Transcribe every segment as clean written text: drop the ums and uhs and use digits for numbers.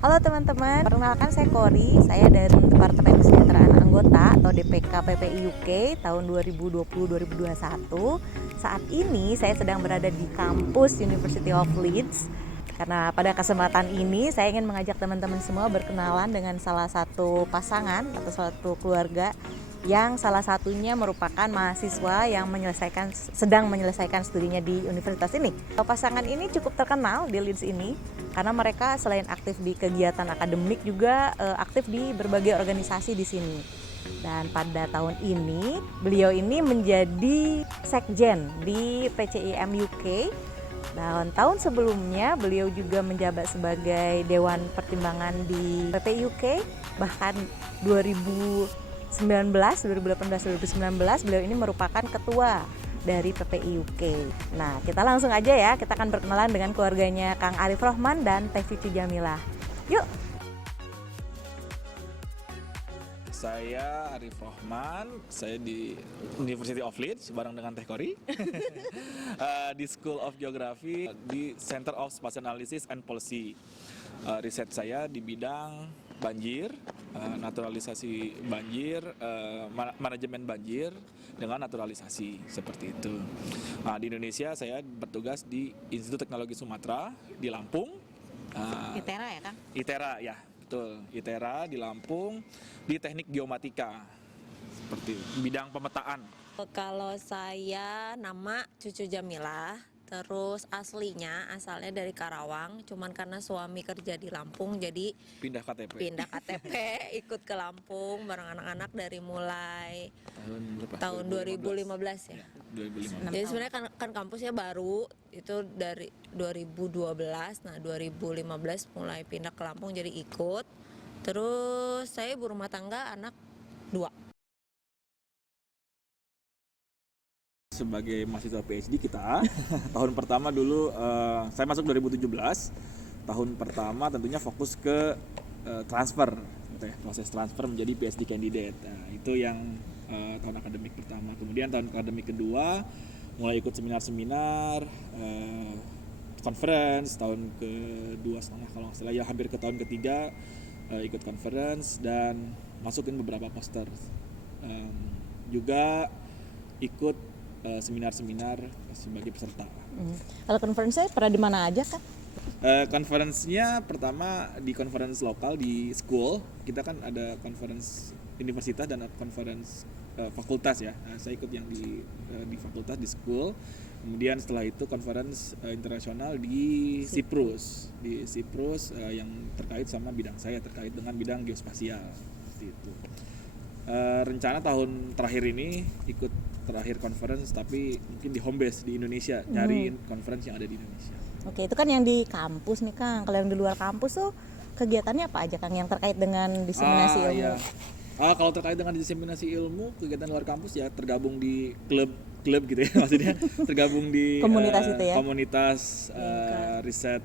Halo teman-teman, perkenalkan saya Kori. Saya dari Departemen Kesejahteraan Anggota atau DPK PPI UK tahun 2020-2021. Saat ini saya sedang berada di kampus University of Leeds. Karena pada kesempatan ini saya ingin mengajak teman-teman semua berkenalan dengan salah satu pasangan atau satu keluarga yang salah satunya merupakan mahasiswa yang sedang menyelesaikan studinya di universitas ini. Pasangan ini cukup terkenal di Leeds ini karena mereka selain aktif di kegiatan akademik juga aktif di berbagai organisasi di sini. Dan pada tahun ini beliau ini menjadi sekjen di PCIM UK. Dan tahun sebelumnya beliau juga menjabat sebagai Dewan Pertimbangan di PPI UK, bahkan 2018, 2019 beliau ini merupakan ketua dari PPI UK. Nah, kita langsung aja ya, kita akan berkenalan dengan keluarganya Kang Arif Rohman dan Teh Cici Jamilah. Yuk! Saya Arif Rohman, saya di University of Leeds bareng dengan Teh Kori di School of Geography di Center of Spatial Analysis and Policy. Riset saya di bidang banjir, naturalisasi banjir, manajemen banjir dengan naturalisasi seperti itu. Di Indonesia saya bertugas di Institut Teknologi Sumatera di Lampung. ITERA ya Kang? ITERA ya. Betul, ITERA di Lampung di teknik geomatika seperti bidang pemetaan. Kalau saya nama Cucu Jamilah, terus asalnya dari Karawang, cuman karena suami kerja di Lampung jadi Pindah KTP. Ikut ke Lampung bareng anak-anak dari mulai Tahun berapa? tahun 2015 ya. 2015. Jadi sebenarnya kan kampusnya baru itu dari 2012. Nah, 2015 mulai pindah ke Lampung jadi ikut. Terus saya ibu rumah tangga, anak 2. Sebagai mahasiswa PhD kita, tahun pertama dulu saya masuk 2017. Tahun pertama tentunya fokus ke transfer, gitu ya, proses transfer menjadi PhD candidate. Nah, itu yang tahun akademik pertama. Kemudian tahun akademik kedua mulai ikut seminar-seminar, conference. Tahun kedua setengah kalau nggak salah ya, hampir ke tahun ketiga ikut conference dan masukin beberapa poster. Juga ikut seminar-seminar sebagai peserta. Kalau konferensinya pernah di mana aja Kang? Conference-nya pertama di conference lokal di school. Kita kan ada conference universitas dan conference fakultas ya. Nah, saya ikut yang di fakultas di school. Kemudian setelah itu conference internasional di Cyprus. Di Cyprus yang terkait sama bidang saya, terkait dengan bidang geospasial seperti itu. Rencana tahun terakhir ini ikut terakhir conference tapi mungkin di home base di Indonesia, nyari conference yang ada di Indonesia. Oke, itu kan yang di kampus nih Kang. Kalau yang di luar kampus tuh kegiatannya apa aja Kang yang terkait dengan diseminasi ilmu? Iya. Kalau terkait dengan diseminasi ilmu, kegiatan luar kampus ya tergabung di klub gitu ya, maksudnya tergabung di Komunitas itu ya? komunitas riset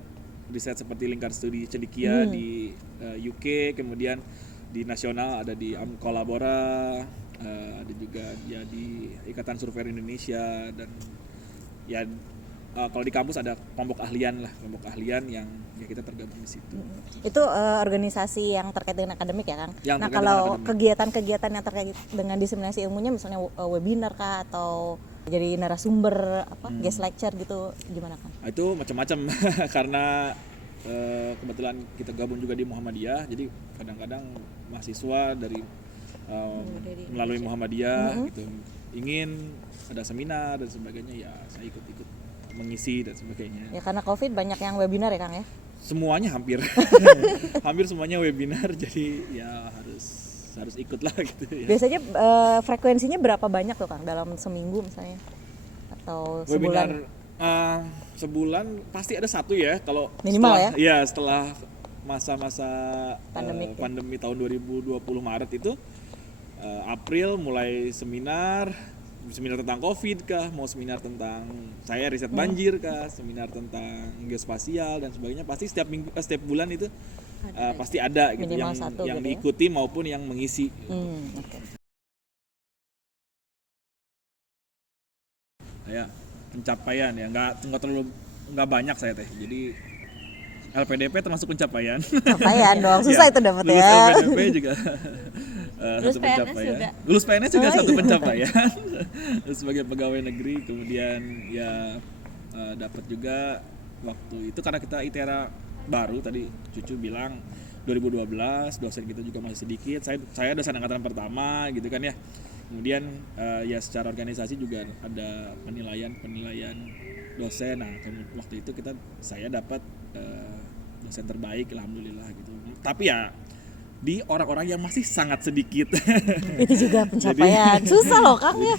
seperti Lingkar Studi Cendekia di UK, kemudian di nasional ada di Kolabora, ada juga ya di Ikatan Surveyor Indonesia, dan ya kalau di kampus ada kelompok ahlian yang ya kita tergabung di situ. Itu organisasi yang terkait dengan akademik ya Kang? Yang Nah terkait kalau dengan akademik. kegiatan-kegiatan yang terkait dengan diseminasi ilmunya misalnya webinar kah atau jadi narasumber guest lecture gitu gimana Kang? Itu macam-macam karena kebetulan kita gabung juga di Muhammadiyah, jadi kadang-kadang mahasiswa dari melalui Muhammadiyah gitu ingin ada seminar dan sebagainya, ya saya ikut mengisi dan sebagainya. Ya karena COVID banyak yang webinar ya Kang ya? Semuanya hampir hampir semuanya webinar, jadi ya harus ikut lah gitu ya. Biasanya frekuensinya berapa banyak tuh Kang dalam seminggu misalnya atau sebulan? Webinar sebulan pasti ada satu ya, kalau Minimal setelah, ya setelah masa-masa pandemi tahun 2020 Maret itu, April mulai seminar tentang COVID kah, mau seminar tentang saya riset banjir kah, seminar tentang geospasial dan sebagainya, pasti setiap bulan itu pasti ada gitu yang gitu diikuti maupun yang mengisi. Okay. Ya pencapaian ya nggak banyak saya teh, jadi LPDP termasuk pencapaian. Capaian dong, susah Ya, itu dapat lulus ya. LPDP juga Lulus satu PNS pencapaian. juga. Lulus PNS juga Oh, satu iya. pencapaian. Sebagai pegawai negeri, kemudian ya dapat juga waktu itu karena kita ITERA baru, tadi Cucu bilang 2012, dosen kita juga masih sedikit. Saya dosen angkatan pertama gitu kan ya. Kemudian ya secara organisasi juga ada penilaian dosen. Nah, waktu itu saya dapat dosen terbaik, alhamdulillah gitu. Tapi ya di orang-orang yang masih sangat sedikit. Itu juga pencapaian. Susah loh Kang ya.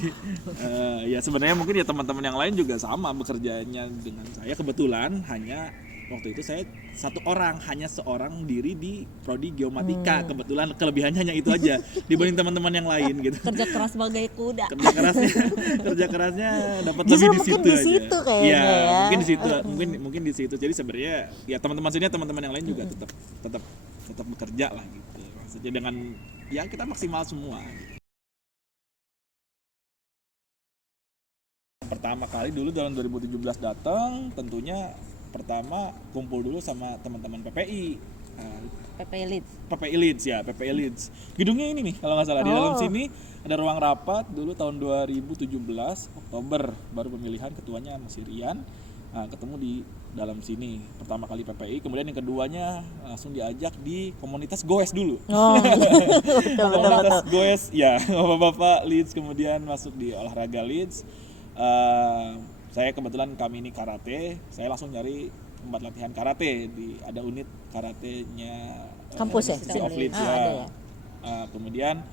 Ya sebenarnya mungkin ya teman-teman yang lain juga sama bekerjanya dengan saya. Kebetulan hanya waktu itu saya hanya seorang diri di prodi geomatika. Kebetulan kelebihannya hanya itu aja dibanding teman-teman yang lain gitu. Kerja keras bagai kuda. Kerja kerasnya dapat Justru lebih di mungkin situ di aja. situ kayaknya Iya, ya. mungkin di situ. Jadi sebenarnya ya teman-teman yang lain juga tetap bekerja lah gitu. Maksudnya dengan ya kita maksimal semua. Pertama kali dulu tahun 2017 datang, tentunya pertama kumpul dulu sama teman-teman PPI. PPI Lead. PPI Leads. Gedungnya ini nih kalau nggak salah, di dalam Oh. sini ada ruang rapat dulu tahun 2017 Oktober, baru pemilihan ketuanya masih Rian. Nah, ketemu di dalam sini pertama kali PPI, kemudian yang keduanya langsung diajak di komunitas goes dulu. Oh, betul. Komunitas goes ya, bapak-bapak Leads, kemudian masuk di olahraga Leads. Saya kebetulan kami ini karate, saya langsung nyari tempat latihan karate, ada unit karatenya Kampus ya? City of Leeds Ah, ya. ada ya. Kemudian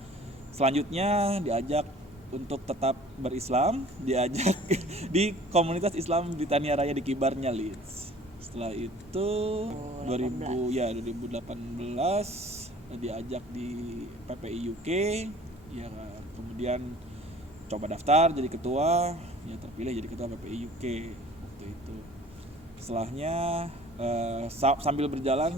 selanjutnya diajak untuk tetap berislam, diajak di komunitas Islam Britania Raya di Kibarnya Leeds. Setelah itu 2018 diajak di PPI UK, ya kemudian coba daftar jadi ketua, ya terpilih jadi ketua PPI UK waktu itu. Setelahnya sambil berjalan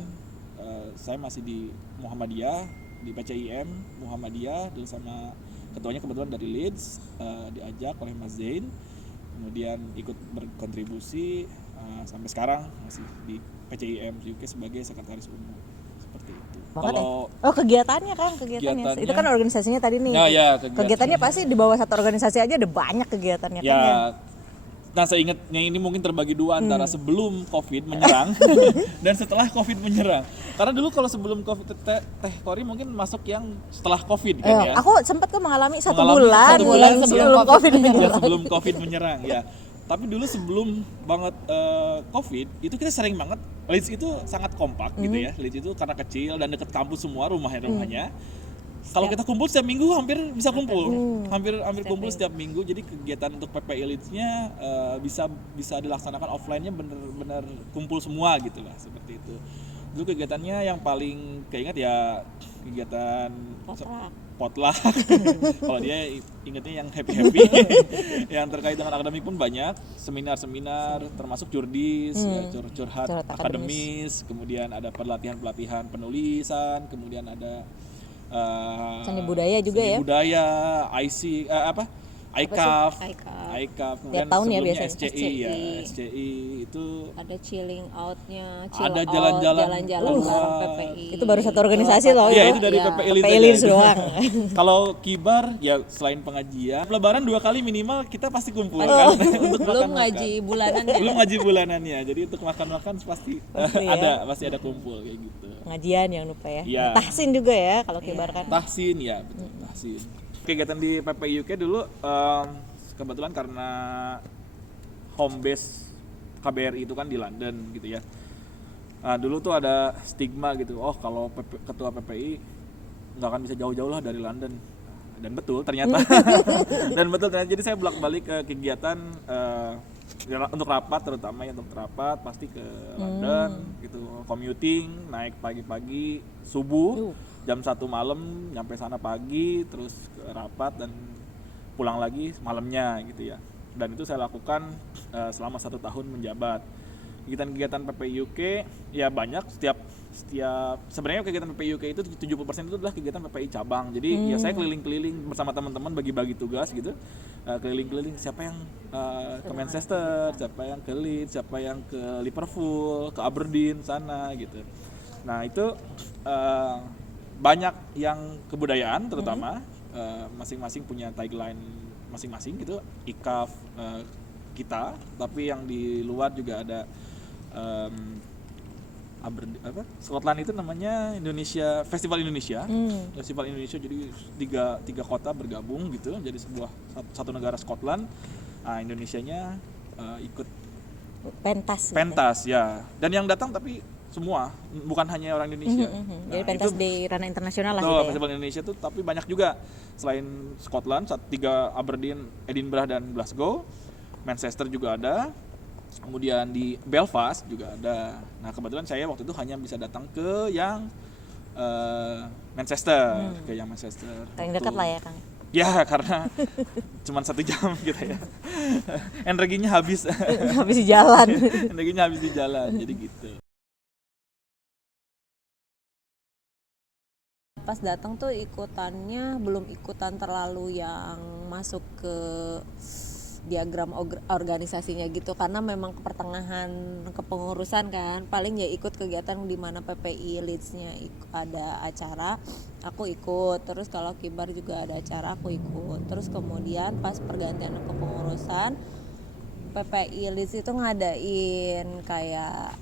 saya masih di Muhammadiyah, di PCIM Muhammadiyah dulu sama ketuanya kebetulan dari Leeds, diajak oleh Mas Zain, kemudian ikut berkontribusi sampai sekarang masih di PCIM UK sebagai sekretaris umum seperti itu. Banget Kalau Oh, kegiatannya Kang, kegiatannya. Itu kan organisasinya tadi nih. ya Kegiatannya pasti di bawah satu organisasi aja ada banyak kegiatannya kan ya. ya. Nah, saya ingatnya ini mungkin terbagi dua antara sebelum COVID menyerang dan setelah COVID menyerang. Karena dulu kalau sebelum COVID Teh Kori mungkin masuk yang setelah COVID kan ya. Aku sempat kok mengalami satu Mengalami bulan, satu bulan sebelum COVID Ya, menyerang. sebelum COVID menyerang ya. Tapi dulu sebelum banget COVID itu kita sering banget, Leeds itu sangat kompak gitu ya. Leeds itu karena kecil dan dekat kampus semua rumahnya. Kalau kita kumpul setiap minggu hampir bisa kumpul, hampir kumpul setiap minggu. Jadi kegiatan untuk PPI Leeds-nya bisa dilaksanakan offline-nya bener-bener kumpul semua gitu lah, seperti itu. Dulu kegiatannya yang paling keinget ya kegiatan potluck. Kalau dia ingetnya yang happy yang terkait dengan akademik pun banyak, seminar termasuk curdis, ya, curhat akademis, kemudian ada pelatihan penulisan, kemudian ada Seni budaya juga ya? budaya, ICAF, kemudian Tiap tahun ya sebelumnya biasanya? SCI ya, SCI itu Ada chilling out-nya, ada jalan-jalan bareng PPI. Itu baru satu organisasi loh. Iya, itu dari PPI Leeds PPI aja. Leeds doang. Kalau kibar ya selain pengajian, Lebaran 2 kali minimal kita pasti kumpul kan untuk Belum makan-makan. ngaji bulanannya. Belum ngaji bulanannya. Jadi untuk makan-makan pasti ya. pasti ada kumpul kayak gitu. Pengajian yang lupa ya. Iya. Tahsin juga ya kalau kibar kan. Tahsin ya, betul, tahsin. Kegiatan di PPI UK dulu kebetulan karena home base KBRI itu kan di London gitu ya. Nah, dulu tuh ada stigma gitu, oh kalau ketua PPI nggak akan bisa jauh-jauh lah dari London. Dan betul ternyata. Jadi saya bolak-balik ke kegiatan untuk rapat, terutama ya untuk rapat pasti ke London gitu, commuting, naik pagi-pagi subuh jam 1 malam nyampe sana pagi, terus ke rapat dan pulang lagi malamnya gitu ya. Dan itu saya lakukan selama 1 tahun menjabat. kegiatan-kegiatan PPIUK ya banyak. Setiap sebenarnya kegiatan PPIUK itu 70% itu adalah kegiatan PPI cabang. Jadi ya saya keliling-keliling bersama teman-teman, bagi-bagi tugas gitu. Keliling-keliling, siapa yang ke Manchester, siapa yang ke Leeds, siapa yang ke Liverpool, ke Aberdeen sana gitu. Nah itu banyak yang kebudayaan terutama, masing-masing punya tagline masing-masing gitu, IKAF kita, tapi yang di luar juga ada Scotland itu namanya Indonesia Festival Indonesia. Festival Indonesia, jadi tiga kota bergabung gitu jadi satu negara Scotland. Indonesianya ikut pentas ya, dan yang datang tapi semua, bukan hanya orang Indonesia. Jadi pentas itu, di ranah internasional lah gitu ya. Festival Indonesia tuh, tapi banyak juga selain Scotland, 3 Aberdeen, Edinburgh dan Glasgow. Manchester juga ada, kemudian di Belfast juga ada. Nah kebetulan saya waktu itu hanya bisa datang ke yang Manchester, Paling dekat lah ya Kang. Ya karena cuma 1 jam gitu ya. Energinya habis. Habis di jalan. Energinya habis di jalan, jadi gitu. Pas datang tuh ikutannya belum ikutan terlalu yang masuk ke diagram organisasinya gitu, karena memang ke pertengahan kepengurusan kan, paling ya ikut kegiatan di mana PPI Leeds-nya ada acara aku ikut, terus kalau Kibar juga ada acara aku ikut. Terus kemudian pas pergantian kepengurusan PPI Leeds itu ngadain kayak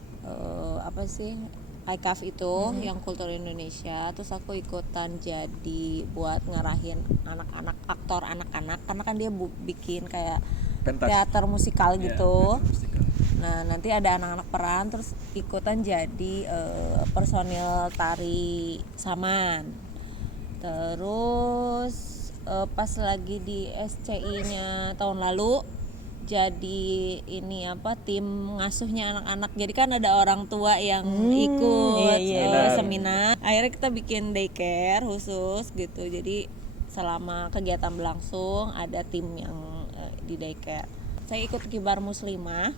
apa sih, ICAF itu yang kultur Indonesia, terus aku ikutan jadi buat ngarahin anak-anak, aktor anak-anak, karena kan dia bikin kayak Pentas. teater musikal gitu. Musikal. Nah nanti ada anak-anak peran, terus ikutan jadi personil tari saman. Terus pas lagi di SCI-nya tahun lalu jadi ini tim ngasuhnya anak-anak. Jadi kan ada orang tua yang ikut seminar. Akhirnya kita bikin daycare khusus gitu. Jadi selama kegiatan berlangsung ada tim yang di daycare. Saya ikut Kibar Muslimah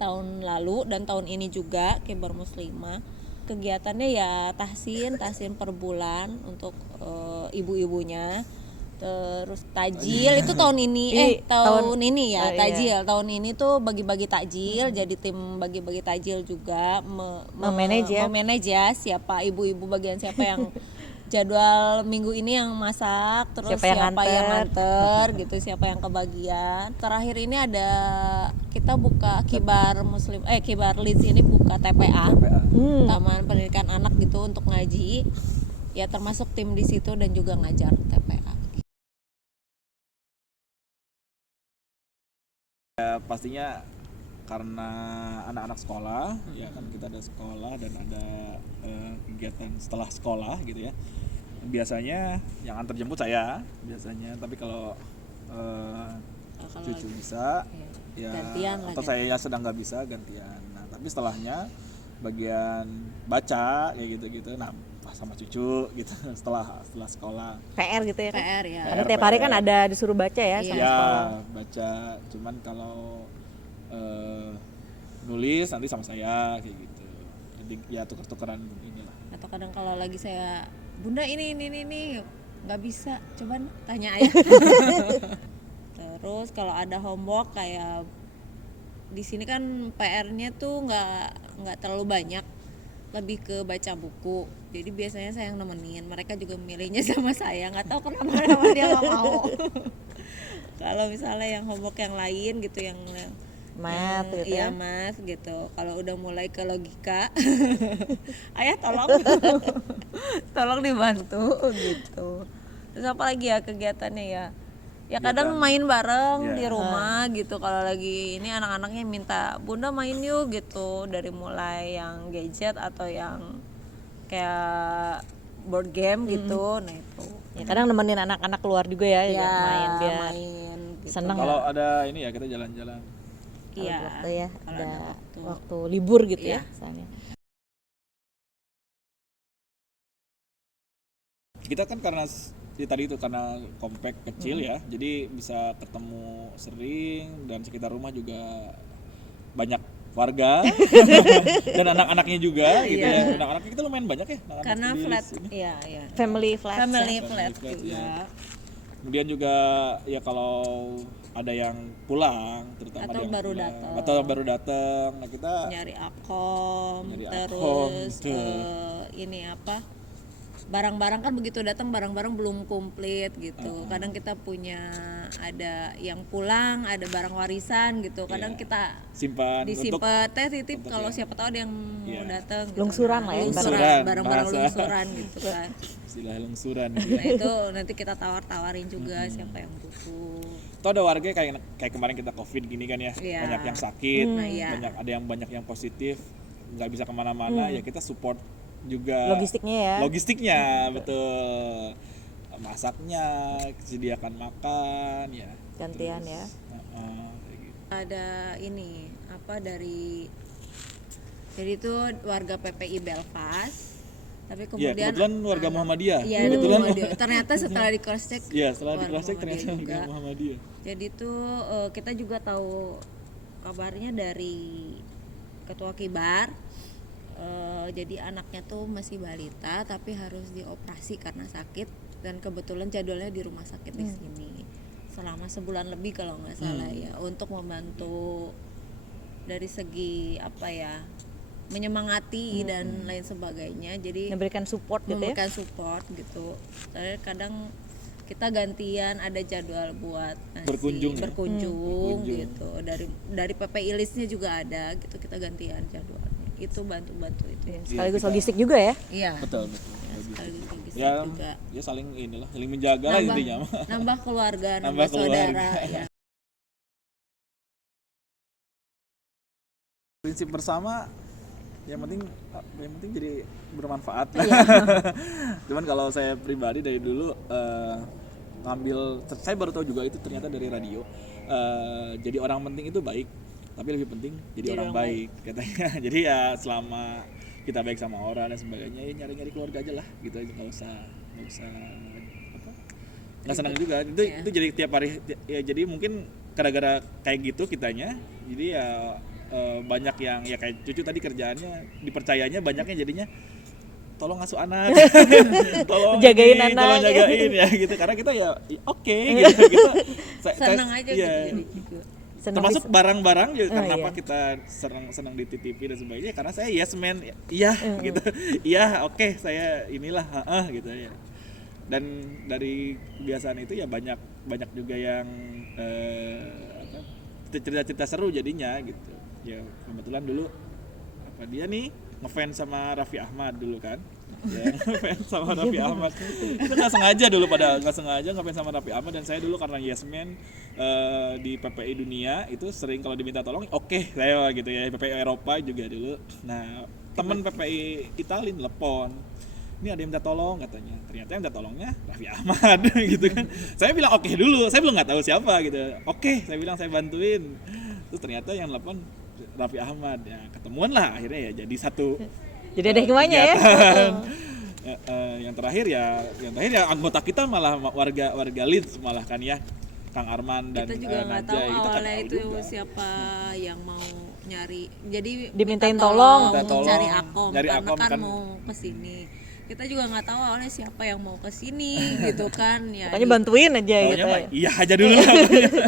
tahun lalu dan tahun ini juga Kibar Muslimah. Kegiatannya ya tahsin per bulan untuk ibu-ibunya. Terus takjil itu tahun ini tahun ini ya takjil. Tahun ini tuh bagi-bagi takjil, jadi tim bagi-bagi takjil juga, memanage ya siapa ibu-ibu bagian siapa yang jadwal minggu ini yang masak, terus siapa yang nganter gitu, siapa yang kebagian. Terakhir ini ada kita buka Kibar Leeds ini buka TPA. Taman Pendidikan Anak gitu untuk ngaji. Ya termasuk tim di situ dan juga ngajar TPA. Ya, pastinya karena anak-anak sekolah, ya kan kita ada sekolah dan ada kegiatan setelah sekolah gitu ya. Biasanya yang antar jemput saya biasanya, tapi kalau cucu bisa ya gantian atau saya sedang nggak bisa gantian. Nah tapi setelahnya bagian baca kayak gitu-gitu, nah sama cucu gitu setelah sekolah. PR gitu ya kan? PR ya. Karena tiap hari kan ada disuruh baca ya sama sekolah. Baca, cuman kalau nulis nanti sama saya kayak gitu. Jadi ya tuker-tukeran inilah. Atau kadang kalau lagi saya, Bunda ini nggak bisa, coba tanya ayah. Terus kalau ada homework kayak di sini kan PR-nya tuh nggak terlalu banyak, lebih ke baca buku. Jadi biasanya saya yang nemenin, mereka juga milihnya sama saya, nggak tahu kenapa dia nggak mau. Kalau misalnya yang homework yang lain gitu, yang Math gitu ya. math gitu. Kalau udah mulai ke logika, ayah tolong dibantu gitu. Terus apa lagi ya kegiatannya ya? Ya kadang main bareng di rumah gitu. Kalau lagi ini anak-anaknya minta, Bunda main yuk gitu. Dari mulai yang gadget atau yang kayak board game gitu. Nah itu. Ya kadang nemenin anak-anak keluar juga ya, main biar main gitu. seneng. Kalau ada ini ya kita jalan-jalan. Iya. Waktu ya, Kalau ada ada waktu libur gitu Iya. ya misalnya. Kita kan karena tadi itu karena kompak kecil ya, jadi bisa ketemu sering dan sekitar rumah juga banyak warga dan anak-anaknya juga gitu ya. Anak-anaknya kita lumayan banyak ya. Anak-anak Karena di flat, sini. iya. Family flat. Family Family flat flat, juga. ya. Kemudian juga ya kalau ada yang pulang, terutama Atau yang baru pulang, datang. atau baru datang, nah kita Nyari akom, Nyari terus akom, ini apa? Barang-barang kan begitu datang barang-barang belum komplit gitu. Kadang kita punya ada yang pulang, ada barang warisan gitu. Kadang kita simpan disimpan titip untuk kalau yang- siapa tahu ada yang mau datang gitu. Lungsuran lah ya, Lungsuran, barang-barang bahasa. lungsuran gitu kan. istilah lungsuran gitu. Nah itu nanti kita tawar-tawarin juga siapa yang butuh. Atau ada warga kayak kemarin kita covid gini kan ya, Iya. banyak yang sakit, Nah, iya. banyak yang positif, nggak bisa kemana-mana, ya kita support juga Logistiknya ya. logistiknya, betul, masaknya, sediakan makan ya, Gantian ya. kayak gitu. Ada ini apa dari jadi itu warga PPI Belfast tapi Ya, kemudian kebetulan warga Muhammadiyah. Iya, Kebetulan Muhammadiyah. Ternyata setelah di cross check ya, setelah di warga cross check ternyata Muhammadiyah warga juga. Muhammadiyah. Jadi tuh kita juga tahu kabarnya dari ketua Kibar. Jadi anaknya tuh masih balita tapi harus dioperasi karena sakit dan kebetulan jadwalnya di rumah sakit di sini selama sebulan lebih kalau nggak salah ya untuk membantu dari segi apa ya menyemangati dan lain sebagainya. Jadi Memberikan support gitu ya. memberikan support gitu. Saya kadang kita gantian ada jadwal buat ngasih, Berkunjung ya? berkunjung gitu. Dari PPI listnya juga ada gitu, kita gantian jadwalnya. Itu bantu-bantu itu. Sekaligus logistik juga ya. Iya. Betul. Sekaligus logistik Ya, juga. ya saling menjaga lah intinya. Nambah keluarga, Nambah nambah saudara keluarga. ya. Prinsip bersama yang penting jadi bermanfaat. Cuman kalau saya pribadi dari dulu saya baru tahu juga itu ternyata dari radio. Jadi orang penting itu baik, tapi lebih penting jadi orang baik katanya. Jadi ya selama kita baik sama orang dan sebagainya, ya nyari-nyari keluarga aja lah gitu aja, nggak usah apa, nggak senang juga itu jadi tiap hari ya. Jadi mungkin gara-gara kayak gitu kitanya, jadi ya banyak yang ya kayak cucu tadi kerjaannya dipercayanya banyaknya jadinya tolong ngasuh anak, tolong Jagain ini, anak. tolong jagain ya gitu, karena kita ya oke gitu Senang aja ya, gitu jadi juga. Senang termasuk barang-barang juga kenapa iya. kita senang dititipi dan sebagainya, karena saya yes man, iya gitu, iya oke, saya inilah gitu ya. Dan dari kebiasaan itu ya banyak juga yang cerita-cerita seru jadinya gitu ya. Kebetulan dulu dia nih ngefans sama Raffi Ahmad dulu kan ya, ngefans sama Raffi Ahmad itu nggak sengaja dulu, padahal nggak sengaja ngefans sama Raffi Ahmad. Dan saya dulu karena yes man di PPI dunia itu sering kalau diminta tolong oke, saya gitu ya. PPI Eropa juga dulu, nah teman PPI Italia telepon, ini ada yang minta tolong katanya, ternyata yang minta tolongnya Raffi Ahmad gitu kan. Saya bilang oke dulu, saya belum nggak tahu siapa gitu, oke saya bilang saya bantuin, terus ternyata yang telepon Raffi Ahmad ya, ketemuan lah akhirnya ya, jadi satu Jadi ada hikmahnya ya. Yang terakhir ya anggota kita malah warga Leeds malah kan ya, Kang Arman dan Kita juga nggak tahu Najah, kita kan awalnya tahu itu juga. siapa yang mau nyari, jadi Dimintain minta tolong. Minta tolong, cari akom nyari karena akom kan kan. mau kesini. Kita juga nggak tahu awalnya siapa yang mau kesini gitu kan ya. Pokoknya bantuin aja Taunya gitu. mah ya. iya aja dulu.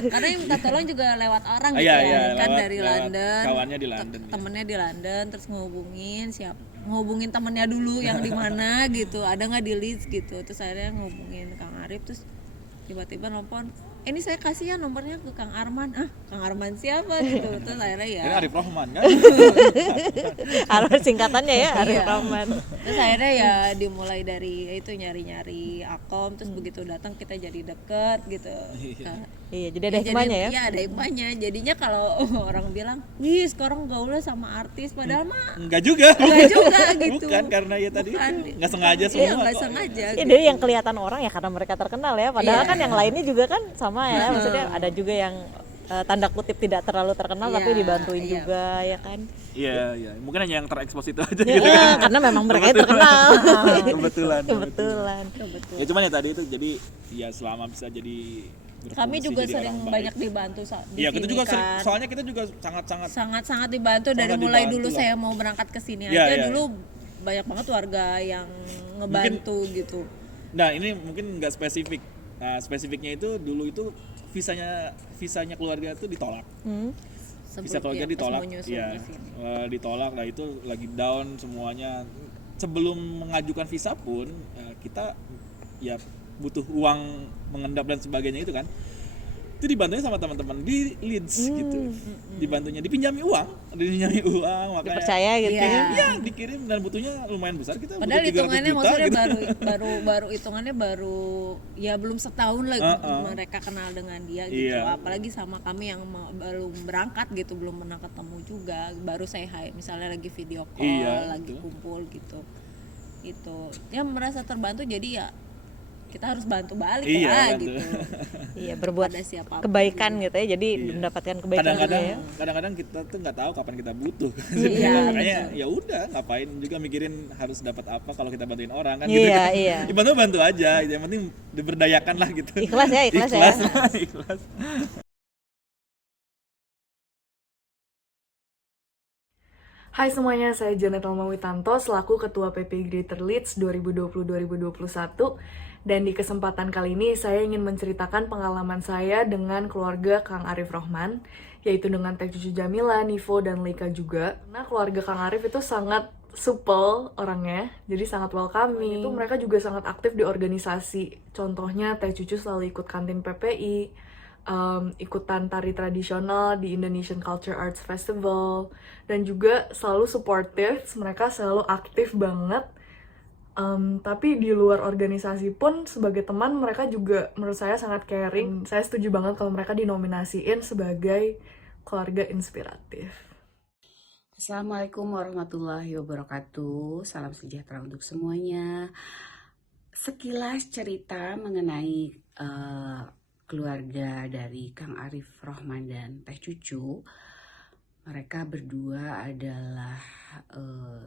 Karena yang minta tolong juga lewat orang gitu Iya, ya, iya, kan lewat- dari lewat London, kawannya di London, ya. temennya di London, terus ngehubungin temennya dulu yang di mana gitu, ada nggak di Leeds gitu, terus akhirnya ngehubungin Kang Arif, terus tiba-tiba nelfon, ini saya kasih ya nomornya ke Kang Arman. Kang Arman siapa gitu, terus akhirnya ya Ini Arif Rohman kan. Arif singkatannya ya, Arif Iya. Rahman. Terus akhirnya ya dimulai dari itu nyari-nyari akom, terus begitu datang kita jadi deket gitu. Nah, Iya, jadi ada hikmahnya ya. Iya ada hikmahnya. Jadinya kalau orang bilang, wih sekarang gaulnya sama artis, padahal mah Enggak juga. enggak juga gitu. Bukan karena ya tadi Bukan. nggak sengaja semua. Iya nggak kok. sengaja. Ya, dari yang kelihatan orang ya karena mereka terkenal ya. Padahal Iya. kan yang lainnya juga kan sama ya. Maksudnya ada juga yang tanda kutip tidak terlalu terkenal Iya, tapi dibantuin iya. juga ya kan. Iya. Mungkin hanya yang terekspos itu aja Ya, gitu kan. karena memang mereka terkenal. Kebetulan. Kebetulan. Ya cuman ya tadi itu, jadi ya selama bisa jadi Kami berfungsi juga jadi sering orang baik. banyak dibantu di Iya, kita sini juga sering, kan. soalnya kita juga sangat-sangat Sangat-sangat dibantu dari Sangat mulai dibantu dulu lah. saya mau berangkat ke sini Iya, aja iya. dulu banyak banget warga yang ngebantu gitu. Nah, ini mungkin nggak spesifik. Nah, spesifiknya itu dulu itu visanya keluarga itu ditolak. Visa keluarga ditolak. Iya, ditolak lah, itu lagi down semuanya. Sebelum mengajukan visa pun kita ya butuh uang mengendap dan sebagainya itu kan. Itu dibantunya sama teman-teman di Leeds gitu. Dibantunya, dipinjami uang, makanya Dipercaya gitu Iya. ya. iya dikirim dan butuhnya lumayan besar, kita Padahal butuh 300 hitungannya juta maksudnya gitu. baru hitungannya baru ya belum setahun lagi mereka kenal dengan dia gitu. Iya. Apalagi sama kami yang belum berangkat gitu, belum pernah ketemu juga. Baru saya hai misalnya lagi video call, Iya, lagi betul. kumpul gitu. Itu. Ya merasa terbantu jadi ya kita harus bantu balik Iya, lah bantu. gitu. Iya, berbuat Pada siapapun kebaikan gitu ya. Jadi Iya. mendapatkan kebaikan juga ya. Kadang-kadang kita tuh nggak tahu kapan kita butuh. Iya, Makanya ya udah, ngapain juga mikirin harus dapat apa kalau kita bantuin orang kan gitu. Iya, kan. iya. Bantu aja, yang penting diberdayakan lah gitu. Ikhlas ya, ikhlas ya. lah, ikhlas. Hai semuanya, saya Janet Alma Witanto selaku Ketua PP Greater Leeds 2020-2021. Dan di kesempatan kali ini saya ingin menceritakan pengalaman saya dengan keluarga Kang Arif Rohman, yaitu dengan Teh Cucu Jamila, Nivo, dan Leika juga. Nah, keluarga Kang Arif itu sangat supel orangnya, jadi sangat welcoming. Itu mereka juga sangat aktif di organisasi. Contohnya Teh Cucu selalu ikut kantin PPI, ikutan tari tradisional di Indonesian Culture Arts Festival, dan juga selalu supportive. Mereka selalu aktif banget. Tapi di luar organisasi pun sebagai teman mereka juga menurut saya sangat caring. Saya setuju banget kalau mereka dinominasiin sebagai keluarga inspiratif. Assalamualaikum warahmatullahi wabarakatuh. Salam sejahtera untuk semuanya. Sekilas cerita mengenai keluarga dari Kang Arif Rohman dan Teh Cucu. Mereka berdua adalah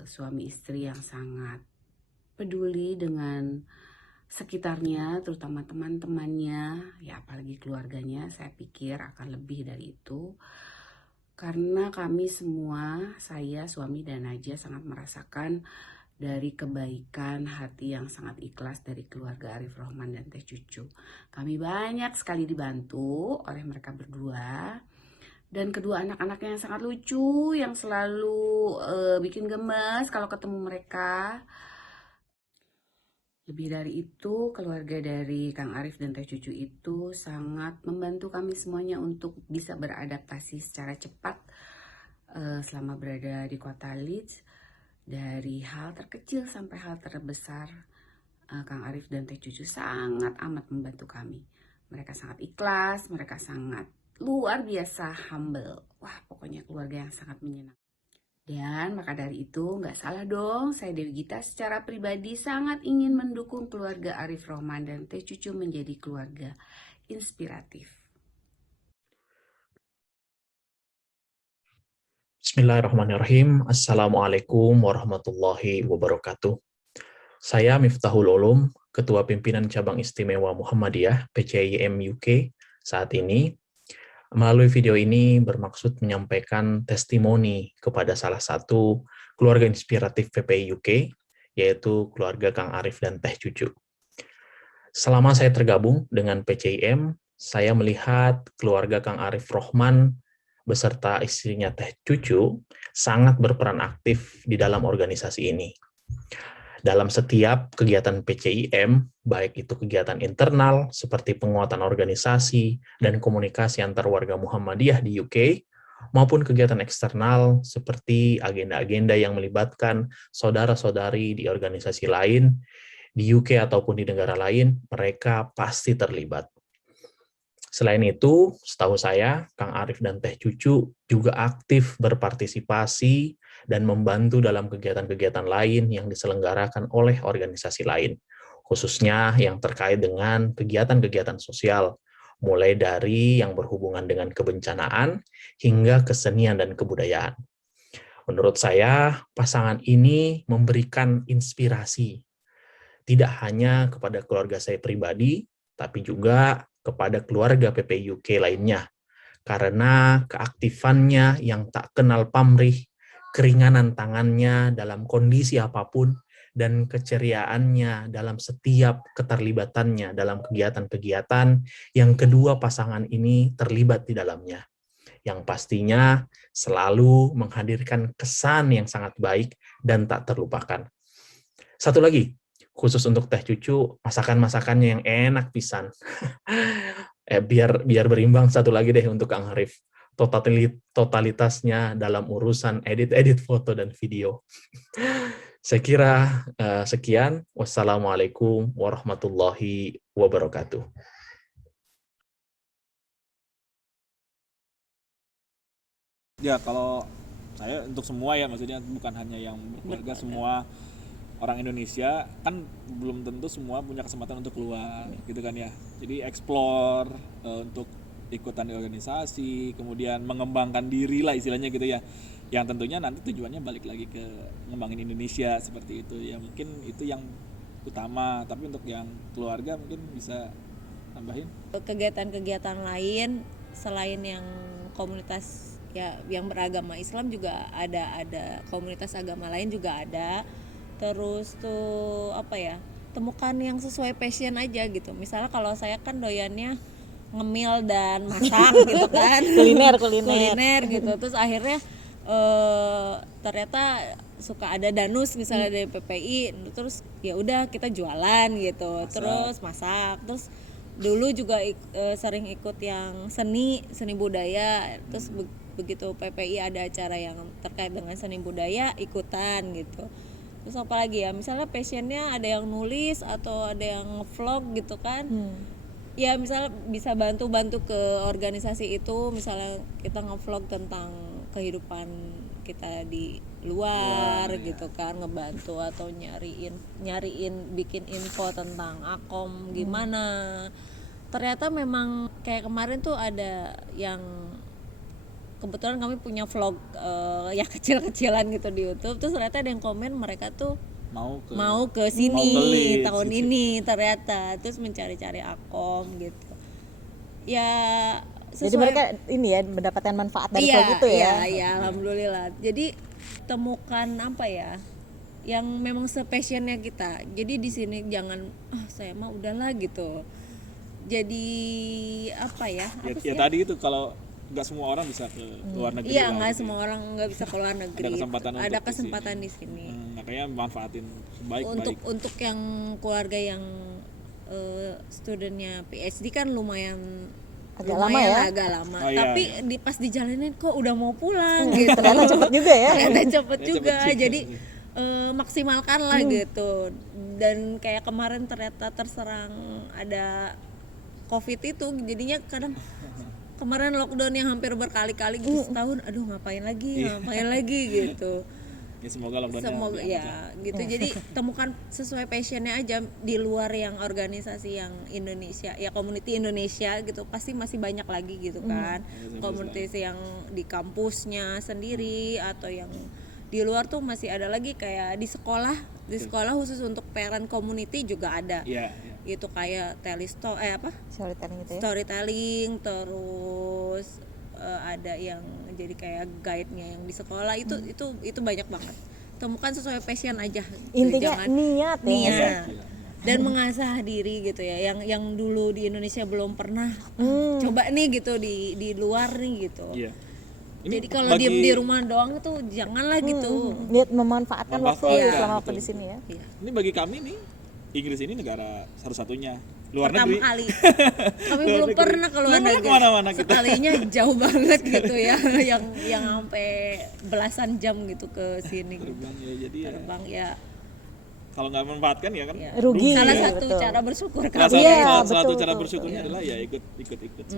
suami istri yang sangat peduli dengan sekitarnya, terutama teman-temannya, ya apalagi keluarganya. Saya pikir akan lebih dari itu. Karena kami semua, saya, suami, dan Najwa sangat merasakan dari kebaikan hati yang sangat ikhlas dari keluarga Arif Rohman dan Teh Cucu. Kami banyak sekali dibantu oleh mereka berdua. Dan kedua anak-anaknya yang sangat lucu, yang selalu bikin gemes kalau ketemu mereka. Lebih dari itu, keluarga dari Kang Arif dan Teh Cucu itu sangat membantu kami semuanya untuk bisa beradaptasi secara cepat selama berada di kota Leeds. Dari hal terkecil sampai hal terbesar, Kang Arif dan Teh Cucu sangat amat membantu kami. Mereka sangat ikhlas, mereka sangat luar biasa humble. Wah, pokoknya keluarga yang sangat menyenangkan. Dan maka dari itu nggak salah dong, saya Dewi Gita secara pribadi sangat ingin mendukung keluarga Arif Rohman dan Teh Cucu menjadi keluarga inspiratif. Bismillahirrahmanirrahim. Assalamualaikum warahmatullahi wabarakatuh. Saya Miftahul Ulum, Ketua Pimpinan Cabang Istimewa Muhammadiyah PCIM UK saat ini. Melalui video ini bermaksud menyampaikan testimoni kepada salah satu keluarga inspiratif PPI UK, yaitu keluarga Kang Arif dan Teh Cucu. Selama saya tergabung dengan PCIM, saya melihat keluarga Kang Arif Rohman beserta istrinya Teh Cucu sangat berperan aktif di dalam organisasi ini. Dalam setiap kegiatan PCIM, baik itu kegiatan internal seperti penguatan organisasi dan komunikasi antar warga Muhammadiyah di UK, maupun kegiatan eksternal seperti agenda-agenda yang melibatkan saudara-saudari di organisasi lain, di UK ataupun di negara lain, mereka pasti terlibat. Selain itu, setahu saya, Kang Arif dan Teh Cucu juga aktif berpartisipasi dan membantu dalam kegiatan-kegiatan lain yang diselenggarakan oleh organisasi lain, khususnya yang terkait dengan kegiatan-kegiatan sosial, mulai dari yang berhubungan dengan kebencanaan hingga kesenian dan kebudayaan. Menurut saya, pasangan ini memberikan inspirasi, tidak hanya kepada keluarga saya pribadi, tapi juga kepada keluarga PPI UK lainnya, karena keaktifannya yang tak kenal pamrih, keringanan tangannya dalam kondisi apapun, dan keceriaannya dalam setiap keterlibatannya dalam kegiatan-kegiatan yang kedua pasangan ini terlibat di dalamnya. Yang pastinya selalu menghadirkan kesan yang sangat baik dan tak terlupakan. Satu lagi, khusus untuk Teh Cucu, masakan-masakannya yang enak pisan. Biar berimbang, satu lagi deh untuk Kang Arif. Totalitasnya dalam urusan edit foto dan video. Saya kira sekian. Wassalamualaikum warahmatullahi wabarakatuh. Ya kalau saya untuk semua ya, maksudnya bukan hanya yang berkeluarga, semua orang Indonesia kan belum tentu semua punya kesempatan untuk keluar gitu kan ya. Jadi explore untuk ikutan di organisasi, kemudian mengembangkan diri lah istilahnya gitu ya. Yang tentunya nanti tujuannya balik lagi ke ngembangin Indonesia seperti itu ya. Mungkin itu yang utama, tapi untuk yang keluarga mungkin bisa tambahin Kegiatan-kegiatan lain selain yang komunitas ya yang beragama Islam juga ada komunitas agama lain juga ada. Terus tuh apa ya, temukan yang sesuai passion aja gitu. Misalnya kalau saya kan doyannya ngemil dan masak gitu kan, kuliner gitu. Terus akhirnya ternyata suka ada danus misalnya dari PPI, terus ya udah kita jualan gitu, terus masak. Terus dulu juga sering ikut yang seni budaya. Terus begitu PPI ada acara yang terkait dengan seni budaya, ikutan gitu. Terus apa lagi ya, misalnya passionnya ada yang nulis atau ada yang vlog gitu kan. Ya misalnya bisa bantu ke organisasi itu, misalnya kita nge-vlog tentang kehidupan kita di luar gitu kan, ngebantu atau nyariin bikin info tentang Akom gimana. Ternyata memang kayak kemarin tuh ada yang kebetulan kami punya vlog ya kecil-kecilan gitu di YouTube, terus ternyata ada yang komen mereka tuh mau ke sini tahun ini ternyata, terus mencari-cari Akom gitu ya. Jadi mereka ini ya mendapatkan manfaat dari vlog itu ya. Iya, alhamdulillah. Jadi temukan apa ya yang memang sepassionnya kita. Jadi di sini jangan saya mah udahlah gitu. Jadi apa ya? Ya tadi itu kalau nggak semua orang bisa ke luar negeri. Iya, nggak gitu. Semua orang nggak bisa ke luar negeri. Ada kesempatan di sini. Makanya manfaatin baik-baik. Untuk yang keluarga yang studentnya PhD kan lumayan agak lama ya. Tapi pas dijalanin kok udah mau pulang gitu. Ternyata cepet juga ya. Cepet juga. Jadi maksimalkan lah gitu. Dan kayak kemarin ternyata terserang ada COVID itu, jadinya kadang kemarin lockdown yang hampir berkali-kali gitu, setahun, aduh ngapain lagi gitu. Ya semoga lockdownnya ya gitu. Jadi temukan sesuai passionnya aja di luar yang organisasi yang Indonesia ya, community Indonesia gitu, pasti masih banyak lagi gitu kan. Komunitas yang di kampusnya sendiri atau yang di luar tuh masih ada lagi, kayak di sekolah khusus untuk parent community juga ada. Itu kayak storytelling gitu ya. Storytelling, terus ada yang jadi kayak guide-nya yang di sekolah itu banyak banget. Temukan sesuai passion aja. Intinya niat. Dan mengasah diri gitu ya. Yang dulu di Indonesia belum pernah coba nih gitu di luar nih gitu. Jadi kalau diem di rumah doang itu janganlah gitu. Niat memanfaatkan waktu selama waktu di sini ya. Ini bagi kami nih, Inggris ini negara satu-satunya luar pertama negeri. kali kami belum pernah ke luar negeri. Kemana-mana kita. Sekalinya jauh banget gitu ya, yang sampai belasan jam gitu ke sini. Terbang ya. Kalau nggak memanfaatkan ya kan rugi. Salah satu cara bersyukur kan. Salah satu cara bersyukurnya adalah ya ikut. Gitu.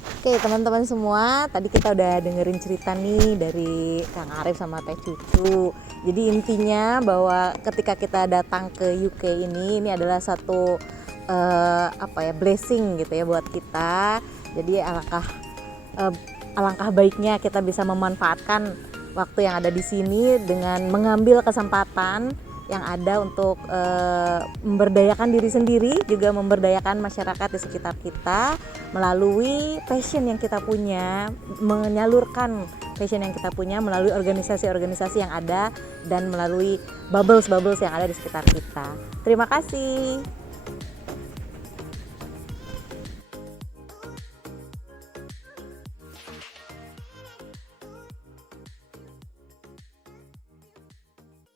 Oke teman-teman semua, tadi kita udah dengerin cerita nih dari Kang Arif sama Teh Cucu. Jadi intinya bahwa ketika kita datang ke UK ini adalah satu blessing gitu ya buat kita. Jadi alangkah baiknya kita bisa memanfaatkan waktu yang ada di sini dengan mengambil kesempatan yang ada untuk memberdayakan diri sendiri, juga memberdayakan masyarakat di sekitar kita melalui passion yang kita punya, menyalurkan passion yang kita punya melalui organisasi-organisasi yang ada dan melalui bubbles yang ada di sekitar kita. Terima kasih.